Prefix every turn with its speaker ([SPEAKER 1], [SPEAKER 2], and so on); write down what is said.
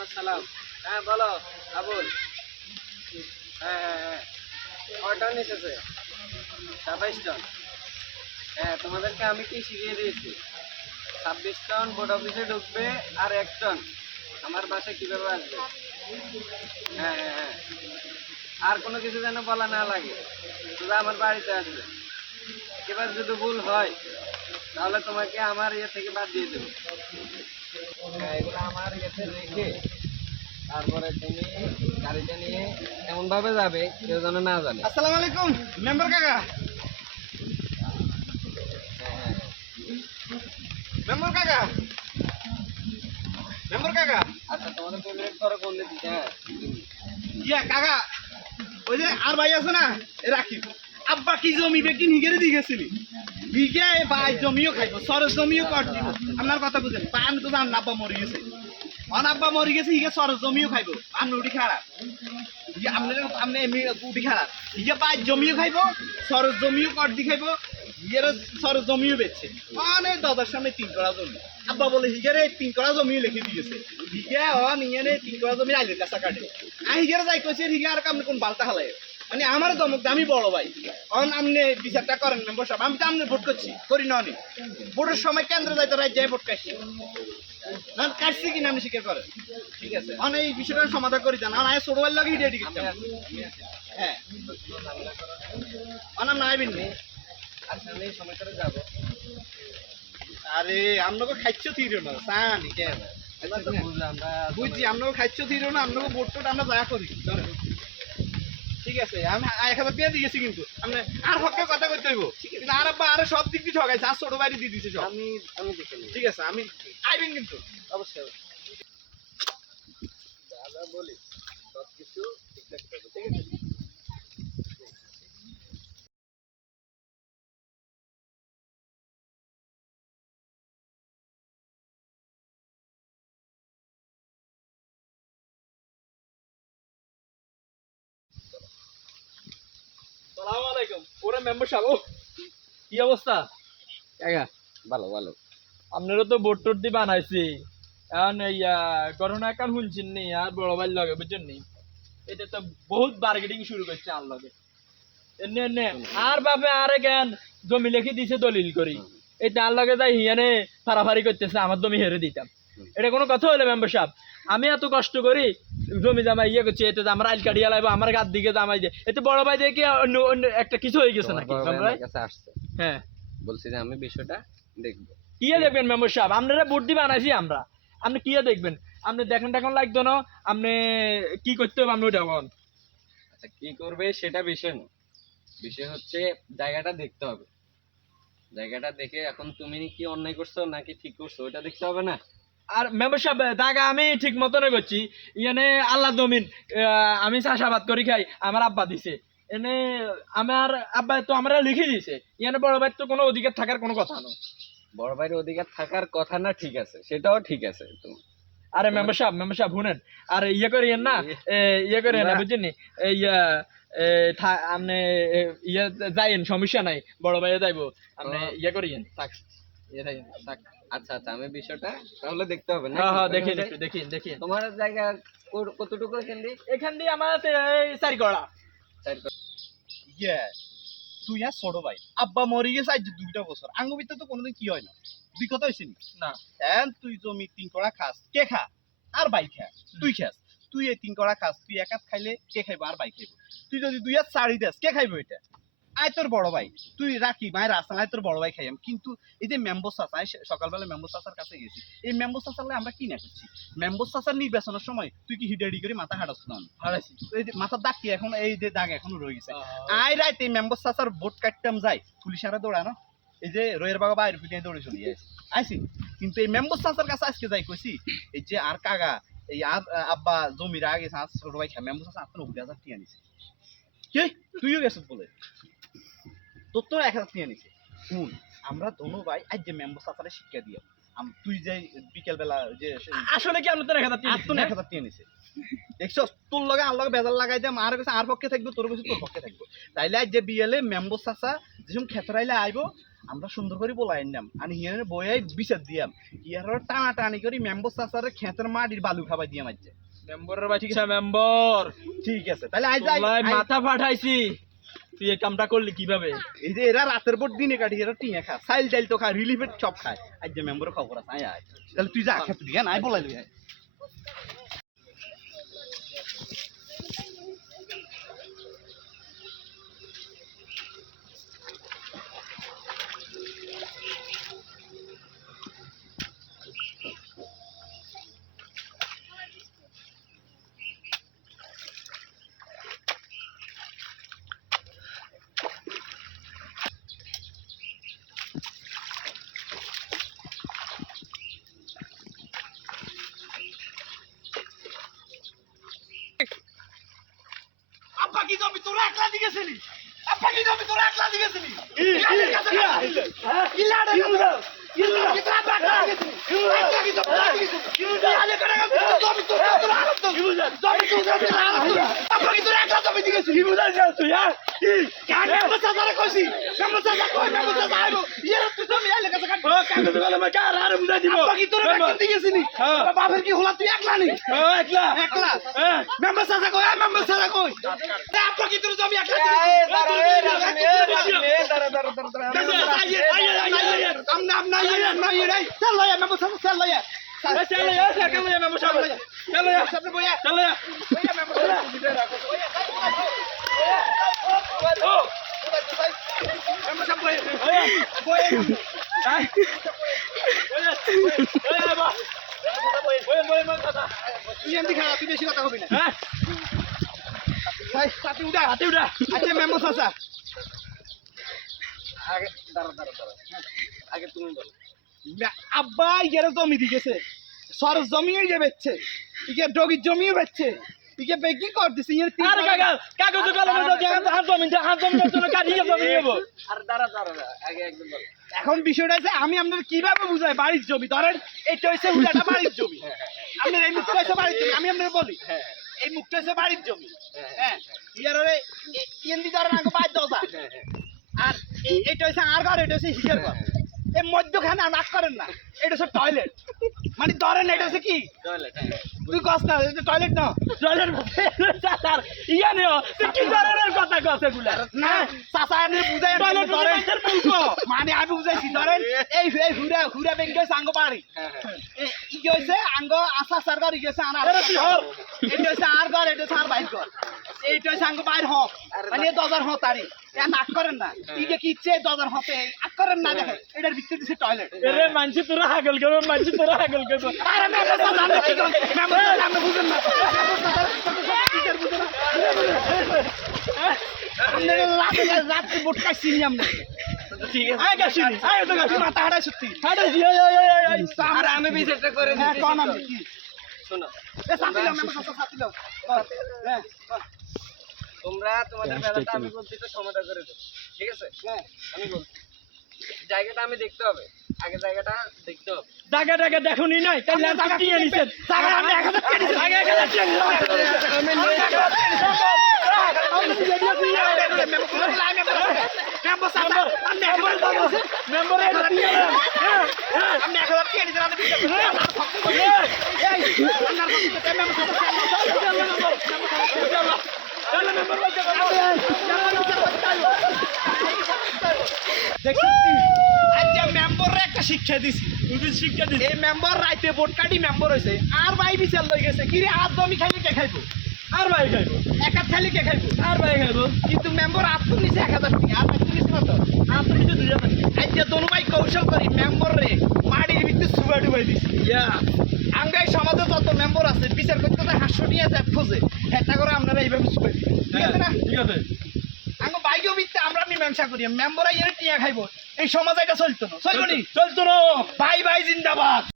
[SPEAKER 1] আসসালাম। হ্যাঁ বলো আবুল হ্যাঁ হ্যাঁ হ্যাঁ। কয়টা নিতেছে। সাতাইশ হ্যাঁ তোমাদেরকে আমি কি শিখিয়ে দিয়েছি? ছাব্বিশ টন বোর্ড অফিসে ঢুকবে আর এক টন আমার বাসায় কীভাবে আসবে? হ্যাঁ হ্যাঁ হ্যাঁ। আর কোনো কিছু যেন বলা না লাগে। শুধু আমার বাড়িতে আসবে। এবার যদি ভুল হয়, তাহলে তোমাকে আমার ইয়ে থেকে বাদ দিয়ে দেবো। এগুলো আমার ইয়েতে রেখে তারপরে তুমি গাড়িটা নিয়ে এমন ভাবে যাবে কেউ যেন না জানে
[SPEAKER 2] আসসালামু আলাইকুম। মেম্বার কাকা। মেম্বার কাকা। মেম্বার কাকা।
[SPEAKER 1] আচ্ছা তোমাদের ফোন দিচ্ছি হ্যাঁ
[SPEAKER 2] ইয়া, কাকা, ওই যে আর ভাই আছে না, এ রাখি আব্বা কি জমি বেকি নিগেরে দিয়ে গেছিলি? হিগে ভাই জমিও খাইবো, সরস জমিও কর দিব। আপনার কথা বুঝেন বা আমি তো জান আব্বা মরে গেছে। অন আব্বা মরে গেছে হিগে সরস জমিও খাইবো আমি উঠি খারাপ আপনি আপনি এমনি উঠি খারাপ হিগে ভাই জমিও খাইবো, সরস জমিও কর দি খাইবো হিগের সরস জমিও বেচছে। অনেক দাদার সামনে তিন করা জমি। আব্বা বলে হিগেরে তিন করা জমিও লিখে দিয়ে গেছে। হিগে অন ইয়ে তিন করা জমি আইলের কাছে কাটে। আই হিগের যাই কইছে হিগে আর কামনে কোন বালতা হালায়। মানে আমার দমক দামি বড় ভাই। অন আমনে বিচারটা করেন না বসাব আমি তো আমনে ভোট করছি করি না অনেক ভোটের সময় কেন্দ্র যাইতে রাই যাই ভোট কাটছি। না কাটছি কিনা আপনি স্বীকার করেন।
[SPEAKER 1] ঠিক আছে?
[SPEAKER 2] অন এই বিষয়টা সমাধান করি দেন। আর ছোট ভাই লাগে
[SPEAKER 1] আমি আছি,
[SPEAKER 2] হ্যাঁ। অনাম না আইবেন নি
[SPEAKER 1] আচ্ছা আমি সময় করে যাব।
[SPEAKER 2] আরে আপনাকে খাইছ থিরো না সান কেন? বুঝছি আপনাকে খাইছ থিরো না আপনাকে ভোট টোট আমরা যা করি। ঠিক আছে আমি এক হাজার টাকা দিয়েছি কিন্তু। আপনি আর হকে কথা করতে হইব। কিন্তু আর আব্বা আর সব দিক দিয়ে ঠকাইছে আর ছোট বাড়ি দিয়ে সব।
[SPEAKER 1] আমি আমি দেখে
[SPEAKER 2] ঠিক আছে আমি আইবেন কিন্তু।
[SPEAKER 1] অবশ্যই যা বলি সব কিছু ঠিকঠাক করব ঠিক আছে
[SPEAKER 2] সালাম আলাইকুম। ওরে মেম্বার সাহেব ও কি অবস্থা?
[SPEAKER 1] কাকা ভালো ভালো।
[SPEAKER 3] আপনারা তো বোট টোট দিয়ে বানাইছি এখন এই করোনা এখন শুনছেন নি আর বড় ভাই লগে বুঝছেন নি? এটা তো বহুত বার্গেটিং শুরু করছে আর লগে। এনে এনে আর বাপে আর কেন জমি লিখে দিছে দলিল করি। এই তার লগে যাই হিয়ানে ফারাফারি করতেছে আমার জমি হেরে দিতাম। এটা কোনো কথা হলো মেম্বার সাহেব? আমি এত কষ্ট করি জমি জামাই ইয়ে করছি এতে আমার আইল কাটিয়া লাগবে আমার গাত দিকে জামাই দিয়ে এতে বড় ভাই দেখে অন্য অন্য একটা কিছু হয়ে গেছে নাকি? হ্যাঁ।
[SPEAKER 1] বলছি যে আমি বিষয়টা দেখব।
[SPEAKER 3] কি দেখবেন মেম্বার সাহেব আপনারা বুদ্ধি বানাইছি আমরা। আপনি কি দেখবেন? আপনি দেখেন দেখেন লাগতো না আপনি কি করতে হবে আপনি ওইটা বলেন।
[SPEAKER 1] আচ্ছা কি করবে সেটা বিষয় না। বিষয় হচ্ছে জায়গাটা দেখতে হবে। জায়গাটা দেখে এখন তুমি কি অন্যায় করছ নাকি ঠিক করছ ওটা দেখতে হবে না?
[SPEAKER 3] আর মেম্বার সাহেব জায়গা আমি ঠিক মতন করছি। ইয়ানে আল্লাহ জমিন আমি চাষাবাদ করি খাই আমার আব্বা দিছে। এনে আমার আব্বা তো আমরা লিখে দিছে। ইয়ানে বড় ভাই তো কোনো অধিকার থাকার কোনো কথা নয়।
[SPEAKER 1] বড় ভাইয়ের অধিকার থাকার কথা না ঠিক আছে। সেটাও ঠিক আছে
[SPEAKER 3] আরে মেম্বার সাহেব মেম্বার সাহেব শুনেন। আর ইয়ে করিয়েন না ইয়ে করিয়েন না। বুঝছেন ইয়া, আপনি ইয়ে যাইয়েন সমস্যা নাই। বড় ভাইয়ে যাইবো। আপনি ইয়ে করিয়েন থাক ইয়ে থাকেন থাক।
[SPEAKER 1] আচ্ছা আচ্ছা আমি বিষয়টা তাহলে দেখতে হবে না
[SPEAKER 3] হ্যাঁ হ্যাঁ দেখিন একটু দেখিন দেখিন
[SPEAKER 1] তোমার জায়গা কতটুকু এখান দিয়ে?
[SPEAKER 3] এখান দিয়ে আমার চারি করা
[SPEAKER 1] চার
[SPEAKER 2] ইয়ে তুই আর ছোট ভাই আব্বা মরে গেছে আজ দুইটা বছর। আঙ্গ ভিতরে তো কোনোদিন কি হয় না। দুই কথা হয়েছে নি?
[SPEAKER 3] না।
[SPEAKER 2] এন তুই জমি তিন কড়া খাস কে খা? আর বাই খা তুই খাস। তুই এই তিন কড়া খাস তুই এক হাত খাইলে কে খাইবো? আর বাই খাইবো। তুই যদি দুই হাত চাড়ি দেস কে খাইবো এটা? আয় তোর বড় ভাই। তুই রাখি মায়ের রাস্তা আয় তোর বড় ভাই খাইয়াম কিন্তু এই যে আমি সে- সকালবেলা মেম্বর চাচার কাছে গেছি। এই মেম্বর চাচার লাই আমরা কি না করছি? মেম্বর চাচার নির্বাচনের সময় তুই কি হিডাডি করে মাথা হাঁটাস না?
[SPEAKER 3] হারাইছি।
[SPEAKER 2] এই যে মাথার দাগ কি এখন? এই যে দাগ এখনও রয়ে গেছে। আই রাইতে মেম্বার চাচার ভোট কাটতাম যাই। পুলিশ আরে দৌড়ানো এই যে রয়ের বাবা বাইরে ফুটিয়ে দৌড়ে চলে আইছি আইছি। কিন্তু এই মেম্বার চাচার কাছে আজকে যাই কইছি এই যে আর কাগা এই আর আব্বা জমির আগে ছোট ভাই খা মেম্বার চাচা আপনার হাজার টিয়া নিছে। কে? তুইও গেছিস বলে? তোর তো এক হাজার টিয়া নিছে। শুন আমরা দোনো ভাই আজ যে মেম্বার চাচারে শিক্ষা দিয়ে তুই যে বিকেল বেলা যে
[SPEAKER 3] আসলে কি আপনি তো রেখা
[SPEAKER 2] আর তো এক হাজার টিয়া নিছে। দেখছ তোর লগে আর লগে বেজাল লাগাই আর কাছে আর পক্ষে থাকব তোর কাছে তোর পক্ষে থাকব। তাইলে আজ যে বিয়েলে মেম্বর চাচা যেসব আইবো আমরা সুন্দর করে বলাই নাম আর হিয়ার বয়াই বিচার দিয়াম। ইয়ার টানা টানি করে মেম্বার চাচারে খেতের মাটির বালু খাবাই দিয়ে মারছে
[SPEAKER 3] মেম্বরের বাচ্চা মেম্বর
[SPEAKER 2] ঠিক আছে তাহলে আজ
[SPEAKER 3] মাথা ফাটাইছি। তুই এই কামটা করলি কীভাবে?
[SPEAKER 2] এই যে এরা রাতের পর দিনে কাটি, এরা টিঙে খা সাইল টাইল তো খায়, রিলিফের সব খায়। আজ যে মেম্বরের খবর আছে, আয় আয়। তাহলে তুই যা খেতে দিয়ে না আয়, বলাই লই জমি তোরা একলা আব্বা কি জমি তোরা একলা হ্যাঁ? কানে বসা ধরে কইছি কেমন চাচা কই কেমন চাচা আইবো ইয়ে তুই জমি আইলে তো গেল কার আর বুঝাই দিব আব্বা কি তোরা দিগেছিলি বাপের কি হলা তুই একলা নি
[SPEAKER 3] একলা
[SPEAKER 2] একলা
[SPEAKER 3] হ্যাঁ
[SPEAKER 2] মেম্বার চাচা কই মেম্বার চাচা কই আব্বা কি তোর জমি একলা
[SPEAKER 3] চলো চলো কথা না। হ্যাঁ? হাতে উঠা
[SPEAKER 1] আগে দাঁড়া দাঁড়া দাঁড়া আগে তুমি বলো।
[SPEAKER 2] আব্বা ইয়ারে জমি দিয়েছে। সর জমিও ইয়ে বেচছে ইয়ে ডগির জমিও বেচছে। ইকে বেকি কর দিছে তিন
[SPEAKER 3] আরে কাকা কাগজ কলমে তো জায়গা হাত জমি হাত জমির জন্য কাটিয়ে জমি নেব
[SPEAKER 1] আর দাঁড়া দাঁড়া দাঁড়া, আগে একদম বলো।
[SPEAKER 2] এখন বিষয়টা হচ্ছে আমি আপনাদের কীভাবে বুঝাই বাড়ির জমি? ধরেন এটা হচ্ছে হুলাটা বাড়ির জমি। আপনার এই মুখটা হচ্ছে বাড়ির জমি আমি আপনাদের বলি।
[SPEAKER 1] হ্যাঁ
[SPEAKER 2] এই মুখটা হচ্ছে বাড়ির জমি।
[SPEAKER 1] হ্যাঁ,
[SPEAKER 2] হ্যাঁ ইয়ার ইয়েন্দি ধরেন আগে
[SPEAKER 1] হ্যাঁ হ্যাঁ।
[SPEAKER 2] আর এই- এটা হচ্ছে আর ঘর এটা হচ্ছে হিসের ঘর। এই মধ্যখানে নাক করেন না। এটা হচ্ছে টয়লেট মানে ধরেন এটা হচ্ছে কি?
[SPEAKER 1] টয়লেট হ্যাঁ।
[SPEAKER 2] তুই কস না টয়লেট না।
[SPEAKER 3] টয়লেট চাচার। ইয়া নেও তুই কি ধরনের কথা কস এগুলা?
[SPEAKER 2] না চাচা এমনি বুঝাই
[SPEAKER 3] টয়লেট।
[SPEAKER 2] মানে আমি বুঝাইছি ধরেন এই এই হুরা হুরা বেঙ্গে সাঙ্গ
[SPEAKER 1] হ্যাঁ হ্যাঁ
[SPEAKER 2] ই কি হয়েছে আঙ্গ আশা সরকার ই গেছে আনার।
[SPEAKER 3] আরে তুই হর।
[SPEAKER 2] এটা হচ্ছে আর ঘর এটা হচ্ছে আর বাইক ঘর এইটা আঙ্গ বাইর হক। মানে দজার হক তারি এ নাক করেন না। ই যে কি ইচ্ছে দজার হতে আক করেন না দেখেন। এটার ভিতরে দিছে টয়লেট
[SPEAKER 3] এরে মানছি তোরা হাগল করবে মানছি তোরা হাগল করবে
[SPEAKER 2] আরে সাহেব আপনি কি মেম্বার সাহেব বুঝেন না।
[SPEAKER 1] আমি বিচারটা করে
[SPEAKER 2] হ্যাঁ আমি
[SPEAKER 1] শোনো।
[SPEAKER 2] এ সাথিলাম মেম্বার সাহেব হ্যাঁ
[SPEAKER 1] তোমরা তোমাদের বেলাটা আমি বলছি তো সমাধান করে দেবো। ঠিক আছে?
[SPEAKER 2] হ্যাঁ
[SPEAKER 1] আমি বলছি। জায়গাটা আমি দেখতে হবে। আগে জায়গাটা দেখতে হবে।
[SPEAKER 3] জায়গা টাকা দেখুনি নাই তাহলে
[SPEAKER 2] আপনি জায়গা
[SPEAKER 3] কি নিছেন?
[SPEAKER 2] জায়গা আপনি এক হাজার টাকা দিছেন।
[SPEAKER 3] জায়গা এখানে চেন
[SPEAKER 1] আমি নিয়ে
[SPEAKER 3] মেম্বার
[SPEAKER 2] শিক্ষা দিছি।
[SPEAKER 3] শিক্ষা দিস
[SPEAKER 2] এই মেম্বার রাইতে ভোট কাটি মেম্বার হয়েছে। আর ভাই বিচার লই গেছে। কি রে আর জমি খাইলে কে খাইবো?
[SPEAKER 3] আর ভাই খাইবো।
[SPEAKER 2] এক হাত খাইলে কে খাইবো?
[SPEAKER 3] আর ভাই খাইবো।
[SPEAKER 2] কিন্তু মেম্বার আত্ম নিছে এক হাজার টাকা। আর নিছে না তো
[SPEAKER 3] আর তো কিছু দুই হাজার।
[SPEAKER 2] আজকে দোনো ভাই কৌশল করি মেম্বার রে মাটির ভিতরে সুবা ডুবাই দিছি।
[SPEAKER 3] ইয়া।
[SPEAKER 2] আঙ্গাই সমাজে যত মেম্বার আছে বিচার করতে তো হাস্য নিয়ে যায় খোঁজে। হেটা করে আপনারা এইভাবে সুবাই ঠিক আছে না?
[SPEAKER 3] ঠিক আছে।
[SPEAKER 2] আঙ্গ বাইকেও বিত্তে আমরা মীমাংসা করি। মেম্বাররা এর টিয়া খাইবো। এই সমাজ এটা চলতো না। চলতো না?
[SPEAKER 3] চলতো না।
[SPEAKER 2] ভাই ভাই জিন্দাবাদ।